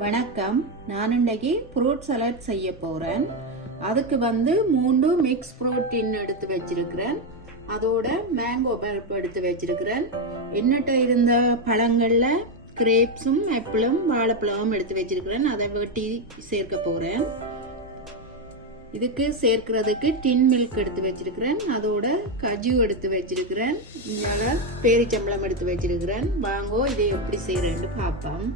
வணக்கம். நான் இன்றைக்கு ஃப்ரூட் சலாட் செய்ய போகிறேன். அதுக்கு 3 மிக்ஸ் ஃப்ரூட் எடுத்து வச்சிருக்கிறேன். அதோட மேங்கோ பல்ப் எடுத்து வச்சிருக்கிறேன். என்னட்ட இருந்த பழங்களில் கிரேப்ஸும் ஆப்பிளும் வாழைப்பழமும் எடுத்து வச்சிருக்கிறேன். அதை வெட்டி சேர்க்க போகிறேன். இதுக்கு சேர்க்கிறதுக்கு டின் மில்க் எடுத்து வச்சிருக்கிறேன். அதோட கஜு எடுத்து வச்சிருக்கிறேன். இங்கே பேரிச்சம்பளம் எடுத்து வச்சிருக்கிறேன். வாங்கோ இதை எப்படி செய்யறேன்னு பார்ப்போம்.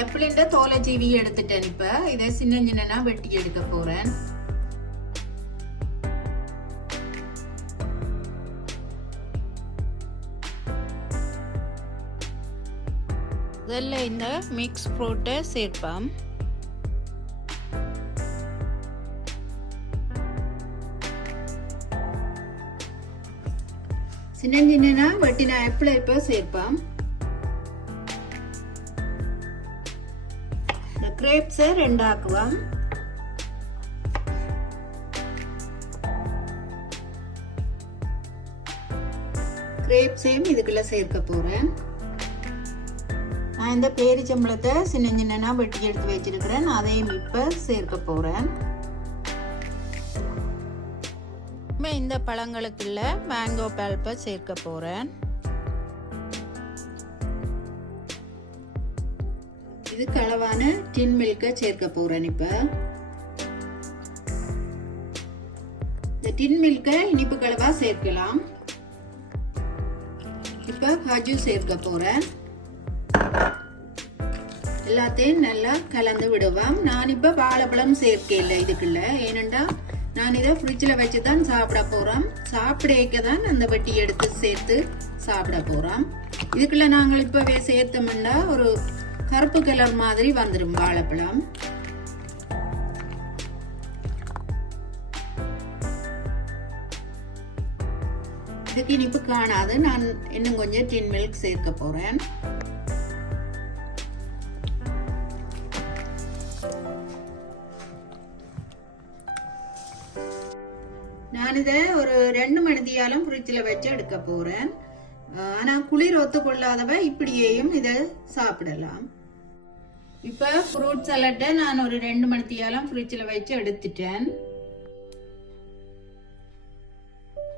ஆப்பிளிண்ட தோலை சீவி எடுத்துட்டேன். இப்ப இதை சின்ன சின்னனா வெட்டி எடுக்க போறேன். முதல்ல இந்த மிக்ஸ் ஃப்ரூட்டை சேர்ப்போம். சின்ன சின்னனா வெட்டின ஆப்பிளை இப்ப சேர்ப்போம். கிரேப்ஸை 2 ஆக்குவோம். கிரேப்ஸையும் இதுக்குள்ள சேர்க்க போறேன். நான் இந்த பேரிச்சம்பளத்தை சின்ன சின்னனா வெட்டி எடுத்து வச்சிருக்கிறேன். அதையும் இப்ப சேர்க்க போறேன். இந்த பழங்களுக்குள்ள மேங்கோ பல்பை சேர்க்க போறேன். இதுக்கு அளவான டின் மில்கை சேர்க்க போறேன். இப்ப இந்த டின் மில்கை இனிப்பு கலவா சேர்க்கலாம். இப்ப காஜு சேர்க்க போறேன். எல்லாத்தையும் நல்லா கலந்து விடுவோம். நான் இப்ப வாழைப்பழம் சேர்க்க இல்லை இதுக்குள்ள. ஏனென்றா நான் இதை ஃப்ரிட்ஜில் வச்சுதான் சாப்பிட போறோம். சாப்பிடக்க தான் அந்த வட்டி எடுத்து சேர்த்து சாப்பிட போறோம். இதுக்குள்ள நாங்கள் இப்பவே சேர்த்தோம்னா ஒரு கருப்பு கலர் மாதிரி வந்துடும் வாழைப்பழம். இதுக்கு இனிப்பு காணாது. நான் இன்னும் கொஞ்சம் டின் மில்க் சேர்க்க போறேன். நான் இதை ஒரு 2 மணி நேரம் ஃப்ரிட்ஜில் வச்சு எடுக்க போறேன். ஆனா குளிர் ஒத்துக்கொள்ளாதவ இப்படியேயும் இதை சாப்பிடலாம். இப்ப ஃப்ரூட் சலாட்டை நான் ஒரு 2 மணி நேரம் ஃப்ரிட்ஜில் வச்சு எடுத்துட்டேன்.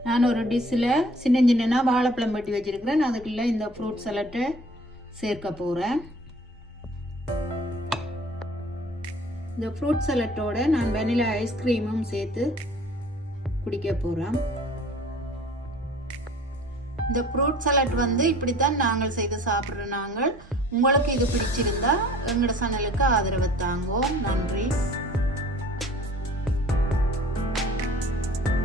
நான் ஒரு டிஷ்ல சின்ன சின்னனா வாழைப்பழம் வெட்டி வச்சிருக்கிறேன். அதுக்குள்ள இந்த ஃப்ரூட் சலாட்டை சேர்க்க போறேன். இந்த ஃப்ரூட் சலாட்டோட நான் வெனிலா ஐஸ்கிரீமும் சேர்த்து குடிக்க போறேன். இந்த ஃப்ரூட் சலாட் இப்படித்தான் நாங்கள் செய்து சாப்பிடுற நாங்கள். உங்களுக்கு இது பிடிச்சிருந்தா எங்களோட சேனலுக்கு ஆதரவு தாங்கோ. நன்றி.